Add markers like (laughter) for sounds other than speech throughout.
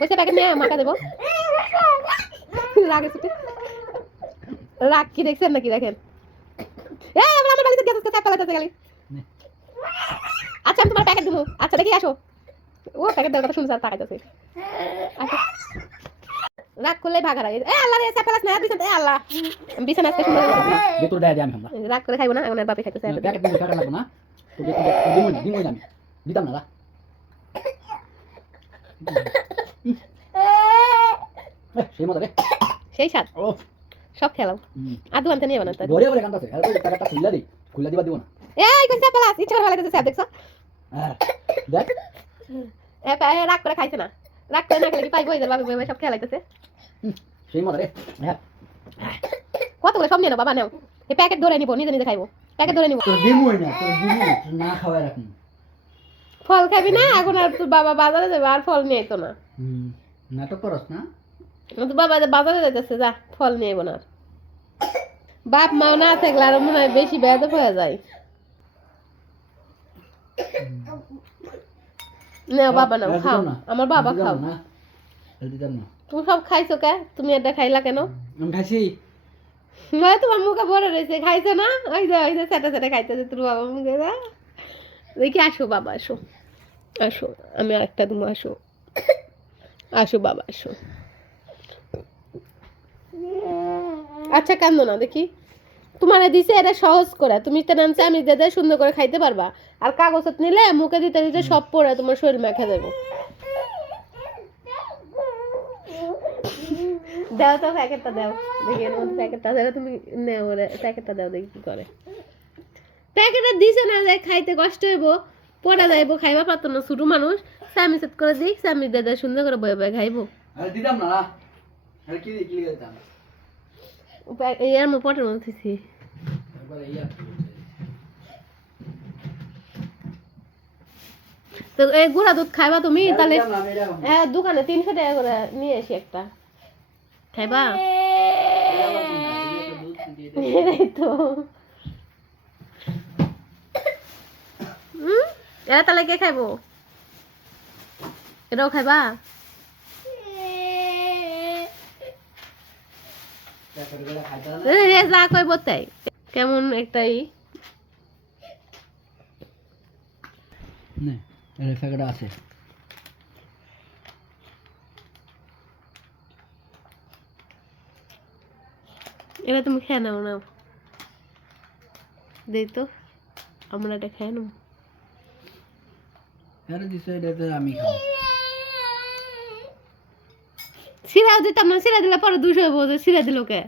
কইছে প্যাকেট নিয়ে মাকা দেবো। রাগে ছুটে। রাগ কি দেখছেন নাকি দেখেন? এ আমরা আমার বাড়িতে গেছে চাপ পালাতে গেলি আচ্ছা আমি তোমার প্যাকেট দেবো। আচ্ছা দেখি আসো। ও প্যাকেট দেওয়ার কথা শুনছে আর তাকাইতেছে। রাগ করলে ভাগা রাগে এ আল্লাহ রে চাপ পালাস না বিছানা এ আল্লাহ। বিছানা আজকে সুন্দর। বেতর দেয় আমি আমরা রাগ করে খাইবো না আর বাপে খাইতেছে প্যাকেট দিলে টাকা লাগবে না। তো দিমই দিমই আমি। দিতাম না সেই (laughs) রে সেই স্বাদ ও সব খেলাম আদু আনতে নিয়ে বানাতে কান্দাছে আর তো টাকাটা খুললা দিই খুললা দিবা দিব না। এই কোন পালাস ইচ্ছা করে ফেলাইতেছে স্যার দেখছ? হ্যাঁ। দেখ। এ পা- রাগ করে খাইছে না। রাগ করে না খেলে বাবা সব খেলাইতেছে সেই রে। হ্যাঁ। কতগুলো সব নিয়ে নাও বাবা নাও। এই প্যাকেট ধরে নিবো নিজে নিজে খাইবো। প্যাকেট ধরে নিবো। তোর দিমই না তোর দিমই না রাখুন। ফল খাবি না এখন আর তোর বাবা বাজারে যাবে আর ফল নিয়ে আইতো না। নাটক করস না? তোর বাবা বাজারে যাইতেছে যা ফল নিয়ে আইবো না আর। বাপ মাও না থাকলে আর মনে হয় বেশি বেদ হয়ে যায়। নাও বাবা নাও খাও আমার বাবা খাও। না না। তুমি সব খাইছো কে? তুমি এটা খাইলা কেন? আমি খাইছি। তোমার মুখে ভরে রয়েছে খাইছো না? ওই যে ওই যে সেটা সেটা খাইতেছে তোর বাবা মুখে না দেখি আসো বাবা আসো। আসো, আমি আরেকটা তুমি আসো। আসো বাবা, আসো। আচ্ছা কান্দো না, দেখি। তোমার দিছে, এটা সহজ করে। তুমি তো নামছে, আমি দিতে সুন্দর করে খাইতে পারবা। আর কাগজত নিলে, মুখে দিতে দিতে সব পড়ে, তোমার শরীর মেখে দেবো। দাও তো প্যাকেটটা দাও। দেখি, এর মধ্যে প্যাকেটটা আছে, তুমি নেও প্যাকেটটা দাও, দেখি কি করে। প্যাকেটটা দিছে না যায় খাইতে কষ্ট হইব। পড়া যাইব খাইবা পারতো না ছোট মানুষ। স্বামী সেট করে দিই স্বামী দাদা সুন্দর করে বয়ে বয়ে খাইবো। আরে দিতাম না আরে কি কি দিতাম এই আর মো পটের মধ্যে ইয়া তো এই গুঁড়া দুধ খাইবা তুমি তাহলে। হ্যাঁ দোকানে তিনশো টাকা করে নিয়ে আসি একটা। খাইবা? এই তো। এরা তাহলে কে খাইবো? এটাও খাইবা? যা কইব তাই কেমন একটাই নে, আছে। তুমি খেয়ে নাও নাও। দেই তো আমরা এটা খেয়ে নেব। এর দিছে এটাতে আমি খাব সিরাও দিতাম না সিরা দিলে পরে দুশো বোঝে সিরা দিল কে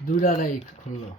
দুটারাই খুললো